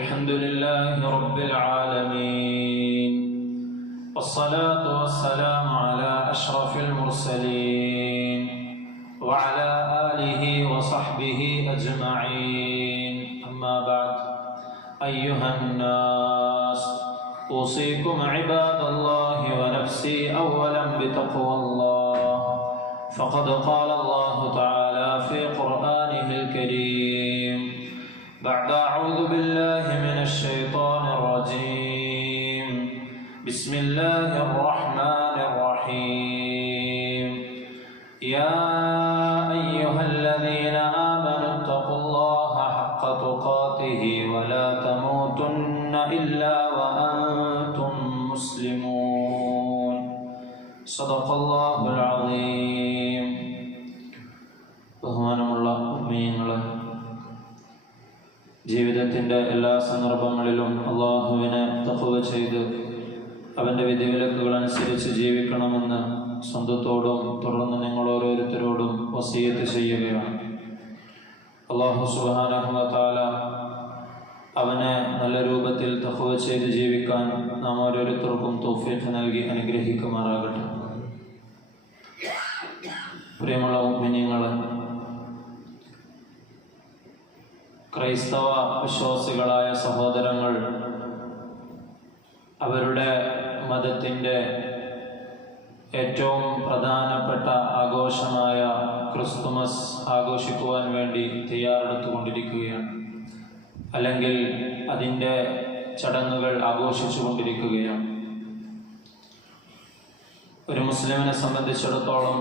الحمد لله رب العالمين والصلاة والسلام على أشرف المرسلين وعلى آله وصحبه أجمعين أما بعد أيها الناس أوصيكم عباد الله ونفسي أولا بتقوى الله فقد قال الله تعالى في قرآنه الكريم بعد أعوذ بالله من الشيطان الرجيم بسم الله الرحمن الرحيم يا أيها الذين آمنوا اتقوا الله حق تقاته ولا تموتن إلا وأنتم مسلمون صدق الله العظيم. ബഹുമാനമുള്ള മുഅ്മിനീങ്ങളെ, ജീവിതത്തിൻ്റെ എല്ലാ സന്ദർഭങ്ങളിലും അള്ളാഹുവിനെ തഖ്വ ചെയ്ത് അവൻ്റെ വിധിവിലക്കുകൾ അനുസരിച്ച് ജീവിക്കണമെന്ന് സ്വന്തത്തോടും തുടർന്ന് നിങ്ങൾ ഓരോരുത്തരോടും വസിയത്ത് ചെയ്യുകയാണ്. അള്ളാഹു സുബ്ഹാനഹു വ തആല അവനെ നല്ല രൂപത്തിൽ തഖ്വ ചെയ്ത് ജീവിക്കാൻ നാം ഓരോരുത്തർക്കും തൗഫീഖ് നൽകി അനുഗ്രഹിക്കുമാറാകട്ടെ. പ്രിയമുള്ള മുഅ്മിനീങ്ങളെ, ക്രൈസ്തവ വിശ്വാസികളായ സഹോദരങ്ങൾ അവരുടെ മതത്തിൻ്റെ ഏറ്റവും പ്രധാനപ്പെട്ട ആഘോഷമായ ക്രിസ്തുമസ് ആഘോഷിക്കുവാൻ വേണ്ടി തയ്യാറെടുത്തുകൊണ്ടിരിക്കുകയാണ്, അല്ലെങ്കിൽ അതിൻ്റെ ചടങ്ങുകൾ ആഘോഷിച്ചു കൊണ്ടിരിക്കുകയാണ്. ഒരു മുസ്ലിമിനെ സംബന്ധിച്ചിടത്തോളം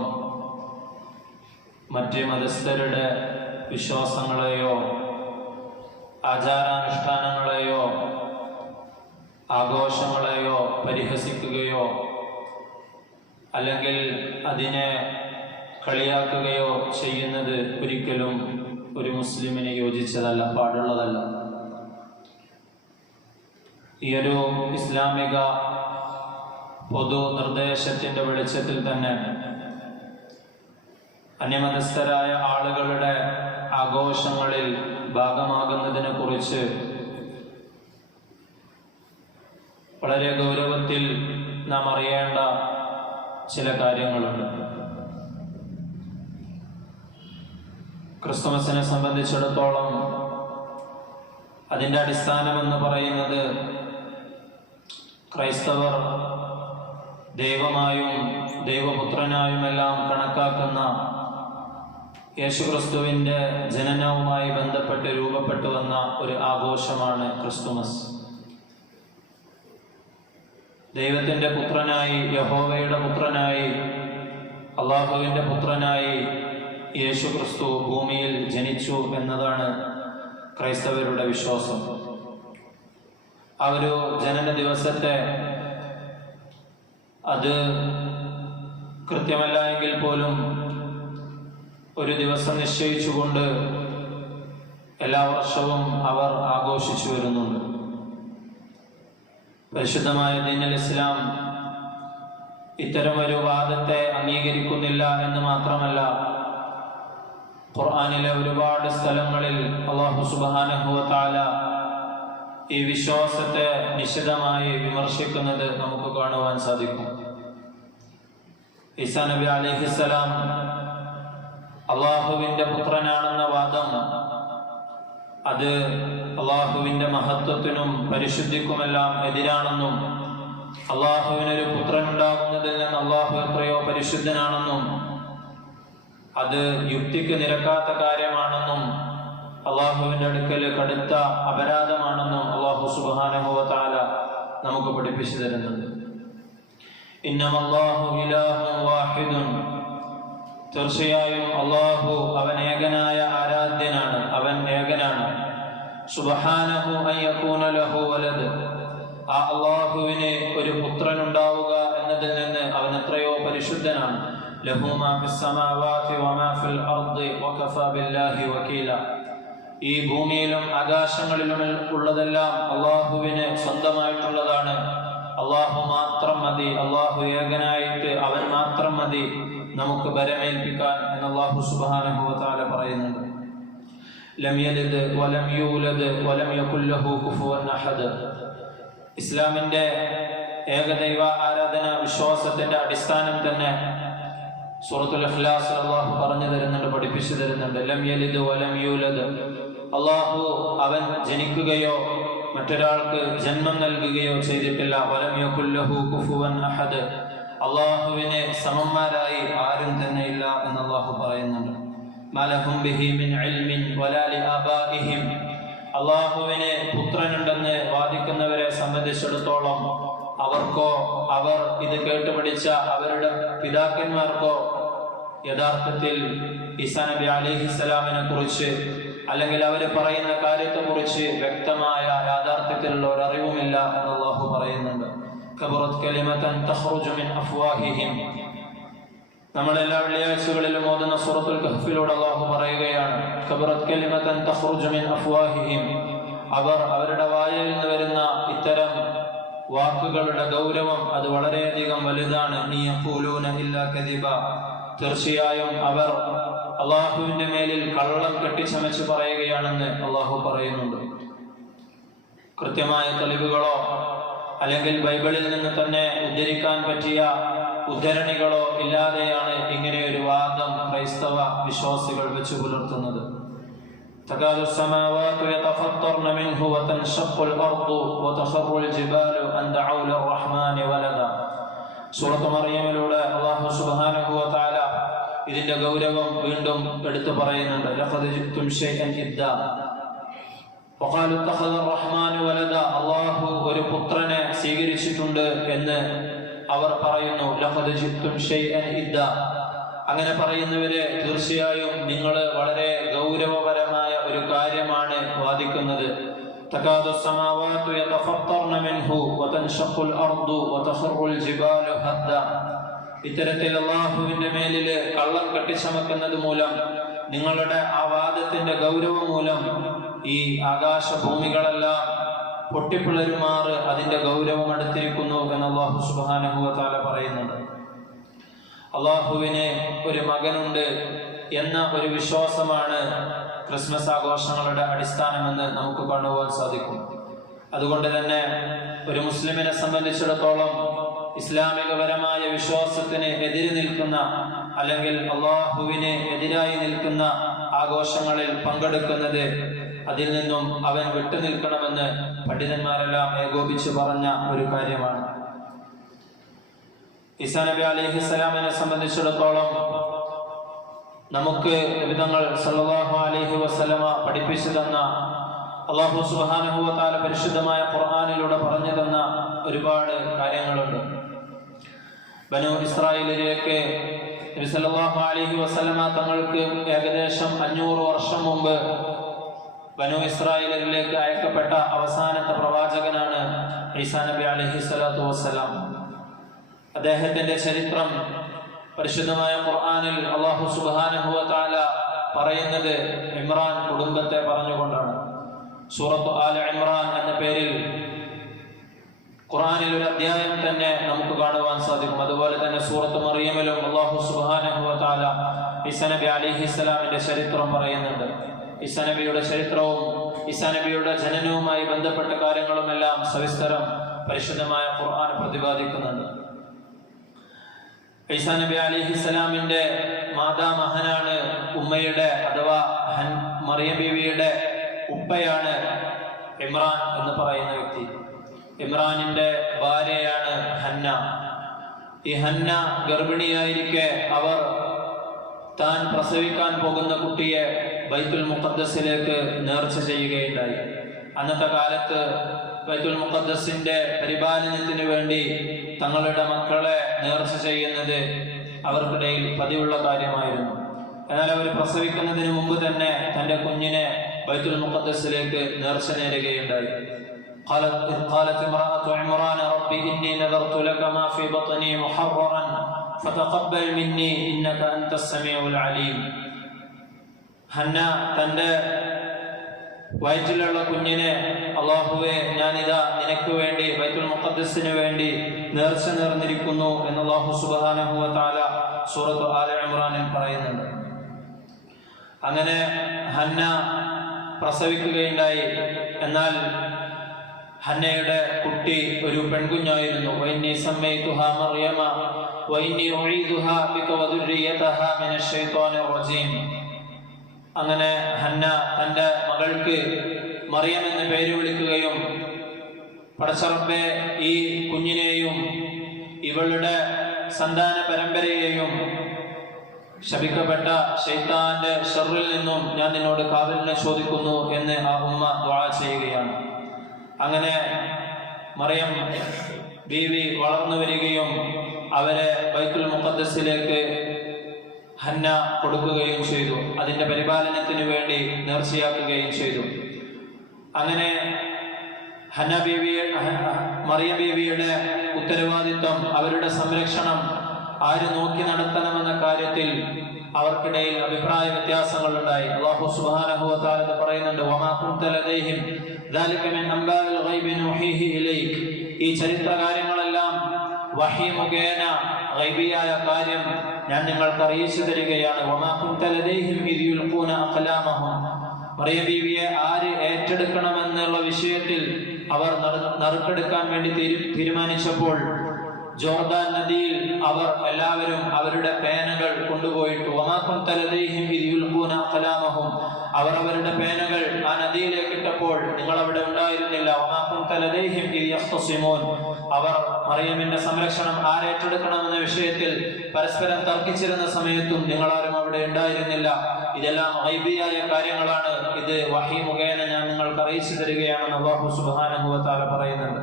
മറ്റ് മതസ്ഥരുടെ വിശ്വാസങ്ങളെയോ ആചാരാനുഷ്ഠാനങ്ങളെയോ ആഘോഷങ്ങളെയോ പരിഹസിക്കുകയോ അല്ലെങ്കിൽ അതിനെ കളിയാക്കുകയോ ചെയ്യുന്നത് ഒരിക്കലും ഒരു മുസ്ലിമിന് യോജിച്ചതല്ല, പാടുള്ളതല്ല. ഈയൊരു ഇസ്ലാമിക പൊതു നിർദ്ദേശത്തിൻ്റെ വെളിച്ചത്തിൽ തന്നെ അന്യമതസ്ഥരായ ആളുകളുടെ ആഘോഷങ്ങളിൽ ഭാഗമാകുന്നതിനെ കുറിച്ച് വളരെ ഗൗരവത്തിൽ നാം അറിയേണ്ട ചില കാര്യങ്ങളുണ്ട്. ക്രിസ്തുമസിനെ സംബന്ധിച്ചിടത്തോളം അതിൻ്റെ അടിസ്ഥാനമെന്ന് പറയുന്നത് ക്രൈസ്തവർ ദൈവമായും ദൈവപുത്രനായുമെല്ലാം കണക്കാക്കുന്ന യേശുക്രിസ്തുവിൻ്റെ ജനനവുമായി ബന്ധപ്പെട്ട് രൂപപ്പെട്ടു വന്ന ഒരു ആഘോഷമാണ് ക്രിസ്തുമസ്. ദൈവത്തിൻ്റെ പുത്രനായി, യഹോവയുടെ പുത്രനായി, അള്ളാഹുവിൻ്റെ പുത്രനായി യേശുക്രിസ്തു ഭൂമിയിൽ ജനിച്ചു എന്നതാണ് ക്രൈസ്തവരുടെ വിശ്വാസം. ആ ഒരു ജനന ദിവസത്തെ അത് കൃത്യമല്ല എങ്കിൽ പോലും ഒരു ദിവസം നിശ്ചയിച്ചുകൊണ്ട് എല്ലാ വർഷവും അവർ ആഘോഷിച്ചു വരുന്നുണ്ട്. പരിശുദ്ധമായ ദീനുൽ ഇസ്ലാം ഇത്തരമൊരു വാദത്തെ അംഗീകരിക്കുന്നില്ല എന്ന് മാത്രമല്ല, ഖുർആനിലെ ഒരുപാട് സ്ഥലങ്ങളിൽ അല്ലാഹു സുബ്ഹാനഹു വ തആല ഈ വിശ്വാസത്തെ നിശിതമായി വിമർശിക്കുന്നത് നമുക്ക് കാണുവാൻ സാധിക്കും. ഈസാ നബി അലൈഹിസ്സലാം അള്ളാഹുവിൻ്റെ പുത്രനാണെന്ന വാദം അത് അള്ളാഹുവിൻ്റെ മഹത്വത്തിനും പരിശുദ്ധിക്കുമെല്ലാം എതിരാണെന്നും അള്ളാഹുവിനൊരു പുത്രനുണ്ടാകുന്നതിൽ നിന്ന് അള്ളാഹു എത്രയോ പരിശുദ്ധനാണെന്നും അത് യുക്തിക്ക് നിരക്കാത്ത കാര്യമാണെന്നും അള്ളാഹുവിൻ്റെ അടുക്കൽ കടുത്ത അപരാധമാണെന്നും അള്ളാഹു സുബ്ഹാനഹു വ തആല നമുക്ക് പഠിപ്പിച്ചു തരുന്നുണ്ട്. ഇന്നമല്ലാഹു ഇലാഹുൻ വാഹിദുൻ, തീർച്ചയായും അള്ളാഹു അവൻ ഏകനായ ആരാധ്യനാണ്, അവൻ ഏകനാണ്. സുബ്ഹാനഹു അൻ യകൂന ലഹു വലദ്, ആ അള്ളാഹുവിന് ഒരു പുത്രനുണ്ടാവുക എന്നതിൽ നിന്ന് അവൻ എത്രയോ പരിശുദ്ധനാണ്. ലഹു മാ ഫിസ് സമാവാതി വമാ ഫിൽ അർദി വകഫാ ബില്ലാഹി വകീല, ഈ ഭൂമിയിലും ആകാശങ്ങളിലും ഉള്ളതെല്ലാം അള്ളാഹുവിന് സ്വന്തമായിട്ടുള്ളതാണ്. അള്ളാഹു മാത്രം മതി, അള്ളാഹു ഏകനായിട്ട് അവൻ മാത്രം മതി നമുക്ക് ബരമേൽപ്പിക്കാൻ എന്ന് അല്ലാഹു സുബ്ഹാനഹു വ തആല പറയുന്നുണ്ട്. ലം യലിദ് വലം യൂലദ് വലം യകുൽ ലഹു കുഫുവൻ അഹദ്. ഇസ്ലാമിന്റെ ഏകദൈവ ആരാധന വിശ്വാസത്തിന്റെ അടിസ്ഥാനം തന്നെ സൂറത്തുൽ ഇഖ്ലാസിൽ അല്ലാഹു പറഞ്ഞു തരുന്നുണ്ട്, പഠിപ്പിച്ചു തരുന്നുണ്ട്. ലം യലിദ് വലം യൂലദ്, അല്ലാഹു അവൻ ജനിക്കുകയോ മറ്റൊരാൾക്ക് ജന്മം നൽകുകയോ ചെയ്തിട്ടില്ല. വലം യകുൽ ലഹു കുഫുവൻ അഹദ്, അല്ലാഹുവിനെ സമന്മാരായി ആരും തന്നെ ഇല്ല എന്ന് അല്ലാഹു പറയുന്നുണ്ട്. മലഹും ബിഹി മിൻ ഇൽമിൻ വലാ ലിആബാഇഹിം, അല്ലാഹുവിനെ പുത്രനുണ്ടെന്ന് വാദിക്കുന്നവരെ സംബന്ധിച്ചിടത്തോളം അവർക്കോ അവർ ഇത് കേട്ടുപഠിച്ച അവരുടെ പിതാക്കന്മാർക്കോ യഥാർത്ഥത്തിൽ ഈസാ നബി അലൈഹിസ്സലാമിനെ കുറിച്ച് അല്ലെങ്കിൽ അവർ പറയുന്ന കാര്യത്തെക്കുറിച്ച് വ്യക്തമായ യാഥാർത്ഥ്യത്തിലുള്ള ഒരു അറിവുമില്ല എന്ന് അല്ലാഹു പറയുന്നുണ്ട്. കബറത് കലിമതൻ തഖ്റുജു മിൻ അഫ്വാഹിഹിം, നമ്മളെല്ലാ വെള്ളിയാഴ്ചകളിലും ഓതുന്ന സൂറത്തുൽ കഹ്ഫിലൂടെ അല്ലാഹു പറയുകയാണ്, കബറത് കലിമതൻ തഖ്റുജു മിൻ അഫ്വാഹിഹിം, അവരുടെ വായിൽ നിന്ന് വരുന്ന ഇത്തരം വാക്കുകളുടെ ഗൗരവം അത് വളരെയധികം വലുതാണ്. നീ യഖൂലൂന ഇല്ലാ കദിബ, തീർച്ചയായും അവർ അള്ളാഹുവിന്റെ മേലിൽ കള്ളം കെട്ടിച്ചമച്ച് പറയുകയാണെന്ന് അള്ളാഹു പറയുന്നുണ്ട്. കൃത്യമായ തെളിവുകളോ അല്ലെങ്കിൽ ബൈബിളിൽ നിന്ന് തന്നെ ഉദ്ധരിക്കാൻ പറ്റിയ ഉദ്ധരണികളോ ഇല്ലാതെയാണ് ഇങ്ങനെയൊരു വാദം ക്രൈസ്തവ വിശ്വാസികൾ വെച്ചു പുലർത്തുന്നത്. تكاد السماوات يتفطرن منه وتنشق الأرض وتخر الجبال أن دعوا للرحمن ولدا. സൂറത്ത് മറിയമിലൂടെ അല്ലാഹു സുബ്ഹാനഹു വ തആല ഇതിന്റെ ഗൗരവം വീണ്ടും എടുത്തു പറയുന്നുണ്ട്. ലഖദ് ജിത്തും ശൈഅൻ ഇദ്ദാ വഖാലു ഇത്തഖദ الرحمن ولدا, അല്ലാഹു ഒരു പുത്രനെ സ്വീകരിച്ചിട്ടുണ്ട് എന്ന് അവർ പറയുന്നു. ലഖദ് ജിത്തും ശൈഅൻ ഇദ്ദാ, അങ്ങനെ പറയുന്നവരെ തീർച്ചയായും നിങ്ങൾ വളരെ ഗൗരവപരമായ ഒരു കാര്യമാണ് വാദിക്കുന്നത്. തകാദു സമാവാതു യതഫത്തർന മിൻഹു വതൻഷഖുൽ അർദു വതഖറുൽ ജിബാലു ഹദ്ദ, ഇത്തരത്തിൽ അല്ലാഹുവിന്റെ മേലിൽ കള്ളം കെട്ടിച്ചമക്കുന്നത് മൂലം, നിങ്ങളുടെ ആ വാദത്തിന്റെ ഗൗരവം മൂലം ഈ ആകാശഭൂമികളെല്ലാം പൊട്ടിപ്പിളരുമാറ് അതിന്റെ ഗൗരവം അടുത്തിരിക്കുന്നു എന്ന് അല്ലാഹു സുബ്ഹാനഹു വ തആല പറയുന്നുണ്ട്. അള്ളാഹുവിന് ഒരു മകനുണ്ട് എന്ന ഒരു വിശ്വാസമാണ് ക്രിസ്മസ് ആഘോഷങ്ങളുടെ അടിസ്ഥാനമെന്ന് നമുക്ക് കാണുവാൻ സാധിക്കും. അതുകൊണ്ട് തന്നെ ഒരു മുസ്ലിമിനെ സംബന്ധിച്ചിടത്തോളം ഇസ്ലാമികപരമായ വിശ്വാസത്തിന് എതിര് നിൽക്കുന്ന അല്ലെങ്കിൽ അള്ളാഹുവിന് എതിരായി നിൽക്കുന്ന ആഘോഷങ്ങളിൽ പങ്കെടുക്കുന്നത്, അതിൽ നിന്നും അവൻ വിട്ടുനിൽക്കണമെന്ന് പണ്ഡിതന്മാരെല്ലാം ഏകോപിച്ച് പറഞ്ഞ ഒരു കാര്യമാണ്. ഈസാ നബി അലൈഹിസ്സലാമിനെ സംബന്ധിച്ചിടത്തോളം നമുക്ക് നബിതങ്ങൾ സല്ലല്ലാഹു അലൈഹി വസല്ലമ പഠിപ്പിച്ചു തന്ന, അല്ലാഹു സുബ്ഹാനഹു വ തആല പരിശുദ്ധമായ ഖുർആനിലൂടെ പറഞ്ഞു തന്ന ഒരുപാട് കാര്യങ്ങളുണ്ട്. ബനൂ ഇസ്രായേലിലേക്ക് നബി സല്ലല്ലാഹു അലൈഹി വസല്ലമ തങ്ങൾക്ക് ഏകദേശം 500 വർഷം മുമ്പ് ബനൂ ഇസ്രായേലിലേക്ക് അയക്കപ്പെട്ട അവസാനത്തെ പ്രവാചകനാണ് ഈസാ നബി അലൈഹിസ്സലാത്തു വസ്സലാം. അദ്ദേഹത്തിന്റെ ചരിത്രം പരിശുദ്ധമായ ഖുർആനിൽ അല്ലാഹു സുബ്ഹാനഹു വ തആല പറയുന്നത് ഇമ്രാൻ കുടുംബത്തെ പറഞ്ഞുകൊണ്ടാണ്. സൂറത്ത് ആല ഇമ്രാൻ എന്ന പേരിൽ ഖുർആനിൽ ഒരു അധ്യായം തന്നെ നമുക്ക് കാണുവാൻ സാധിക്കും. അതുപോലെ തന്നെ സൂറത്ത് മറിയമിലും അല്ലാഹു സുബ്ഹാനഹു വ തആല ഈസാ നബി അലൈഹിസ്സലാമിന്റെ ചരിത്രം പറയുന്നുണ്ട്. ഈസാ നബിയുടെ ചരിത്രവും ഈസാ നബിയുടെ ജനനവുമായി ബന്ധപ്പെട്ട കാര്യങ്ങളുമെല്ലാം സവിസ്തരം പരിശുദ്ധമായ ഖുർആൻ പ്രതിപാദിക്കുന്നുണ്ട്. ഈസാ നബി അലൈഹിസ്സലാമിന്റെ മാതാമഹനാണ് ഉമ്മയുടെ അഥവാ മറിയം ബീവിയുടെ ഉപ്പയാണ് ഇമ്രാൻ എന്ന് പറയുന്ന വ്യക്തി. ഇമ്രാനിന്റെ ഭാര്യയാണ് ഹന്ന. ഈ ഹന്ന ഗർഭിണിയായിരിക്കെ അവർ താൻ പ്രസവിക്കാൻ പോകുന്ന കുട്ടിയെ ബൈത്തുൽ മുഖദ്ദസിലേക്ക് നേർച്ച ചെയ്യുകയുണ്ടായി. അന്നത്തെ കാലത്ത് ബൈത്തുൽ മുഖദ്ദസിന്റെ പരിപാലനത്തിന് വേണ്ടി തങ്ങളുടെ മക്കളെ നേർച്ച ചെയ്യുന്നത് അവർക്കിടയിൽ പതിവുള്ള കാര്യമായിരുന്നു. എന്നാൽ അവർ പ്രസവിക്കുന്നതിന് മുമ്പ് തന്നെ തന്റെ കുഞ്ഞിനെ ബൈത്തുൽ മുഖദ്ദസിലേക്ക് നേർച്ച നേരുകയുണ്ടായി. قالت امرأة عمران رب إني نذرت لك ما في بطني محررا فتقبل مني إنك أنت السميع العليم. ഹന്ന തന്റെ വയറ്റിലുള്ള കുഞ്ഞിനെ, അല്ലാഹുവേ ഞാനിതാ നിനക്ക് വേണ്ടി ബൈത്തുൽ മുഖദ്ദസിന് വേണ്ടി നേർച്ച നേർന്നിരിക്കുന്നു എന്ന് അല്ലാഹു സുബ്ഹാനഹു വ തആല സൂറത്ത് ആല ഇമ്രാനിൽ പറയുന്നുണ്ട്. അങ്ങനെ ഹന്ന പ്രസവിക്കുകയുണ്ടായി. എന്നാൽ ഹന്നയുടെ കുട്ടി ഒരു പെൺകുഞ്ഞായിരുന്നു. വഇന്നി സമ്മൈതുഹാ മറിയമ വഇന്നി ഉഈദുഹാ ബിക വദുർരിയതഹാ മിനശ് ശൈത്വാനിർ റജീം. അങ്ങനെ ഹന്ന തന്റെ മകൾക്ക് മറിയം എന്ന് പേര് വിളിക്കുകയും പടച്ചറബ്ബേ ഈ കുഞ്ഞിനെയും ഇവളുടെ സന്താന പരമ്പരയെയും ശപിക്കപ്പെട്ട ശൈത്താന്റെ ശർറിൽ നിന്നും ഞാൻ നിന്നോട് കാവലിനെ ചോദിക്കുന്നു എന്ന് ആ ഉമ്മ ദുആ ചെയ്യുകയാണ്. അങ്ങനെ മറിയം ബീവി വളർന്നു വരികയും അവരെ ബൈത്തുൽ മുഖദ്ദസിലേക്ക് ഹന്ന കൊടുക്കുകയും ചെയ്തു. അതിന്റെ പരിപാലനത്തിന് വേണ്ടി നേർച്ചയാക്കുകയും ചെയ്തു. അങ്ങനെ മറിയം ബീവിയുടെ ഉത്തരവാദിത്വം, അവരുടെ സംരക്ഷണം ആര് നോക്കി നടത്തണമെന്ന കാര്യത്തിൽ അവർക്കിടയിൽ അഭിപ്രായ വ്യത്യാസങ്ങൾ ഉണ്ടായി. അല്ലാഹു സുബ്ഹാനഹു വ തആല പറയുന്നുണ്ട്, വമാ കുൻത ലദൈഹിം ദാലിക മിൻ അംബാഇൽ ഗൈബി നൂഹിഹി ഇലൈക്. ഈ ചരിത്ര കാര്യങ്ങളെല്ലാം വഹി മുഖേന ഗൈബിയായ കാര്യം ഞാൻ നിങ്ങൾക്ക് അറിയിച്ചു തരികയാണ്. വമാ കുൻത ലദൈഹിം ഇദ് യുൽഖൂന അഖ്ലാമഹും. മറിയം ബീവിയെ ആര് ഏറ്റെടുക്കണമെന്നുള്ള വിഷയത്തിൽ അവർ നറുക്കെടുക്കാൻ വേണ്ടി തീരുമാനിച്ചപ്പോൾ ജോർദാൻ നദിയിൽ അവർ എല്ലാവരും അവരുടെ പേനകൾ കൊണ്ടുപോയിട്ടു. അവർ അവരുടെ പേനകൾ ആ നദിയിലേക്ക് ഇട്ടപ്പോൾ നിങ്ങൾ അവിടെ ഉണ്ടായിരുന്നില്ല. അവർ മറിയമിന്റെ സംരക്ഷണം ആരേറ്റെടുക്കണമെന്ന വിഷയത്തിൽ പരസ്പരം തർക്കിച്ചിരുന്ന സമയത്തും നിങ്ങളാരും അവിടെ ഉണ്ടായിരുന്നില്ല. ഇതെല്ലാം ഗൈബിയായ കാര്യങ്ങളാണ്. ഇത് വഹി മുഖേന ഞാൻ നിങ്ങൾക്ക് അറിയിച്ചു തരികയാണെന്ന് അല്ലാഹു സുബ്ഹാനഹു വ തആല പറയുന്നുണ്ട്.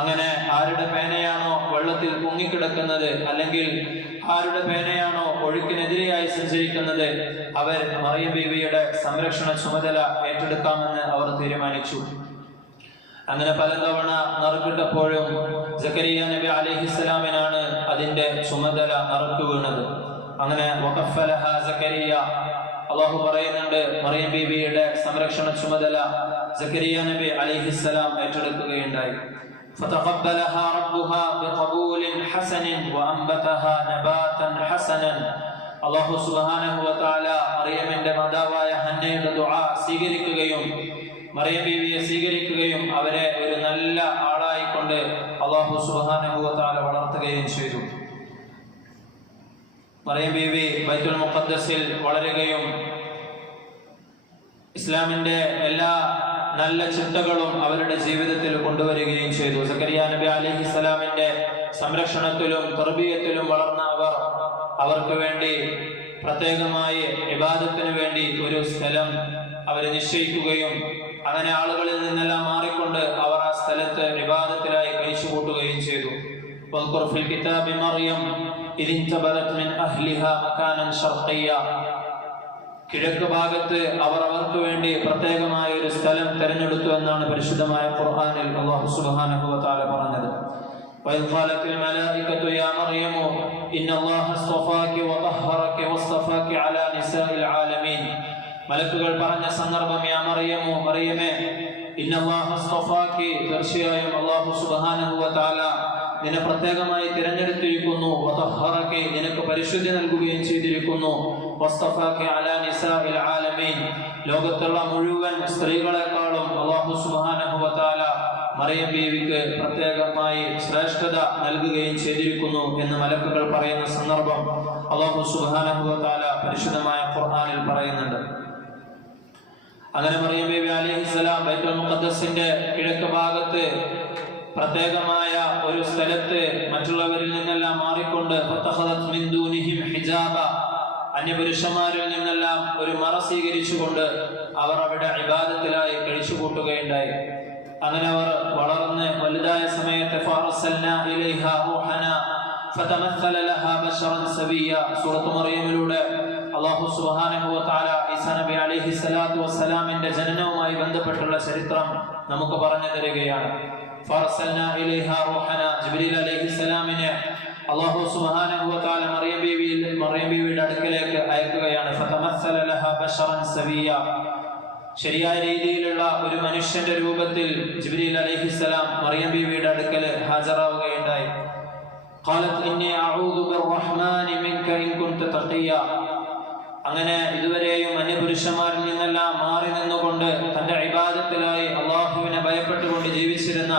അങ്ങനെ ആരുടെ പേനയാണോ വെള്ളത്തിൽ പൊങ്ങിക്കിടക്കുന്നത്, അല്ലെങ്കിൽ ആരുടെ പേനയാണോ ഒഴുക്കിനെതിരെയായി സഞ്ചരിക്കുന്നത്, അവർ മറിയം ബീവിയുടെ സംരക്ഷണ ചുമതല ഏറ്റെടുക്കാമെന്ന് അവർ തീരുമാനിച്ചു. അങ്ങനെ പലതവണ നറുക്കിട്ടപ്പോഴും സക്കരിയ നബി അലൈഹിസ്സലാമിനാണ് അതിന്റെ ചുമതല നറുക്ക് വീണത്. അങ്ങനെ വഖഫലഹാ സക്കരിയ, അല്ലാഹു പറയുന്നുണ്ട്, മറിയം ബീവിയുടെ സംരക്ഷണ ചുമതല സക്കരിയ നബി അലൈഹിസ്സലാം ഏറ്റെടുക്കുകയുണ്ടായി. فتقبلها ربها بقبول حسن وأنبتها نباتا حسنا. അല്ലാഹു സുബ്ഹാനഹു വ തആല മറിയമിന്റെ മാതാവായ ഹന്നയുടെ ദുആ സ്വീകരിക്കുകയും മറിയം ബീവിയെ സ്വീകരിക്കുകയും അവരെ ഒരു നല്ല ആളായിക്കൊണ്ട് അല്ലാഹു സുബ്ഹാനഹു വ തആല വളർത്തുകയും ചെയ്തു. മറിയം ബീവി ബൈത്തുൽ മുഖദ്ദസിൽ വളരുകയും ഇസ്ലാമിന്റെ എല്ലാ നല്ല ചിന്തകളും അവരുടെ ജീവിതത്തിൽ കൊണ്ടുവരികയും ചെയ്തു. സക്കരിയ നബി അലൈഹിസ്സലാമിന്റെ സംരക്ഷണത്തിലും തർബിയത്തിലും വളർന്ന അവർക്ക് വേണ്ടി പ്രത്യേകമായി ഇബാദത്തിന് വേണ്ടി ഒരു സ്ഥലം അവർ നിശ്ചയിക്കുകയും അങ്ങനെ ആളുകളിൽ നിന്നെല്ലാം മാറിക്കൊണ്ട് അവർ ആ സ്ഥലത്ത് ഇബാദത്തിലായി കഴിച്ചുകൂട്ടുകയും ചെയ്തു. ഫിൽ കിതാബി മറിയം ഇദ് ഇൻതബലത് മിൻ അഹ്ലിഹാ മകാനൻ ശർഖിയ്യ. കിഴക്ക് ഭാഗത്ത് അവർക്ക് വേണ്ടി പ്രത്യേകമായ ഒരു സ്ഥലം തിരഞ്ഞെടുത്തു എന്നാണ് പരിശുദ്ധമായ ഖുർആനിൽ അല്ലാഹു സുബ്ഹാനഹു വ തആല പറഞ്ഞത്. വഇദ് ഖാലത്തിൽ മലായികതു യാ മറിയമു ഇന്നല്ലാഹ അസ്തഫാകി വതഹറകി വസ്തഫാകി അലാ നിസാഇൽ ആലമീൻ. മലക്കുകൾ പറഞ്ഞ സന്ദർഭം, യാ മറിയമു, മറിയമേ, ഇന്നല്ലാഹ അസ്തഫാകി, തീർച്ചയായും അല്ലാഹു സുബ്ഹാനഹു വ തആല നിന്നെ പ്രത്യേകമായി തിരഞ്ഞെടുത്തിരിക്കുന്നു. വതഹറകി, നിനക്ക് പരിശുദ്ധി നൽകുകയും ചെയ്തിരിക്കുന്നു. വസ്തഫാകി അലാ നിസാഇൽ ആലമീൻ, ലോകത്തുള്ള മുഴുവൻ സ്ത്രീകളെക്കാളും അല്ലാഹു സുബ്ഹാനഹു വ തആല മറിയം ബീവിക്ക് പ്രത്യേകമായി ശ്രേഷ്ഠത നൽകുകയും ചെയ്തിരിക്കുന്നു എന്ന് മലക്കുകൾ പറയുന്ന സന്ദർഭം അല്ലാഹു സുബ്ഹാനഹു വ തആല പരിശുദ്ധമായ ഖുർആനിൽ പറയുന്നുണ്ട്. അങ്ങനെ മറിയം ബീവി അലൈഹിസ്സലാം ബൈത്തുൽ മുഖദ്ദസിന്റെ കിഴക്ക് ഭാഗത്ത് പ്രത്യേകമായ ഒരു സ്ഥലത്ത് മറ്റുള്ളവരിൽ നിന്നെല്ലാം മാറിക്കൊണ്ട് ഫതഖദത് മിൻ ദൂനിഹിം ഹിജാബ, അന്യപുരുഷന്മാരിൽ നിന്നെല്ലാം ഒരു മറ സ്വീകരിച്ചുകൊണ്ട് അവർ അവിടെ ഇബാദത്തിലായി കഴിച്ചുകൂട്ടുകയുണ്ടായി. അങ്ങനെ അവർ വളർന്ന് വലുതായ സമയത്ത് ഫഅർസൽനാ ഇലൈഹാ റൂഹനാ ഫതമസ്സല ലഹാ ബശറൻ സവിയ്യ, സൂറത്ത് മറിയമിലൂടെ അല്ലാഹു സുബ്ഹാനഹു വ തആല ഈസാ നബി അലൈഹിസ്സലാത്തു വസ്സലാമിന്റെ ജനനവുമായി ബന്ധപ്പെട്ടുള്ള ചരിത്രം നമുക്ക് പറഞ്ഞു തരികയാണ്. ഫഅർസൽനാ ഇലൈഹാ റൂഹനാ, ജിബ്രീൽ അലൈഹിസ്സലാമിനെ അല്ലാഹു സുബ്ഹാനഹു വ തആല മറിയം ബീവിയുടെ അടുക്കലേക്ക് അയക്കുകയാണ്. ഫതമസ്സല ലഹാ ബശറൻ സവിയ്യ, ശരിയായ രീതിയിലുള്ള ഒരു മനുഷ്യന്റെ രൂപത്തിൽ ജിബ്രീൽ അലൈഹിസ്സലാം മറിയം ബീവിയുടെ അടുക്കൽ ഹാജരാവുകയുണ്ടായി. ഖാലത് ഇന്നി അഊദു ബിർറഹ്മാനി മിൻക ഇൻ കുൻത തഖിയ, അങ്ങനെ ഇതുവരെയും അന്യപുരുഷന്മാരിൽ നിന്നെല്ലാം മാറി നിന്നുകൊണ്ട് തന്റെ ഇബാദത്തിലായി അള്ളാഹുവിനെ ഭയപ്പെട്ടുകൊണ്ട് ജീവിച്ചിരുന്ന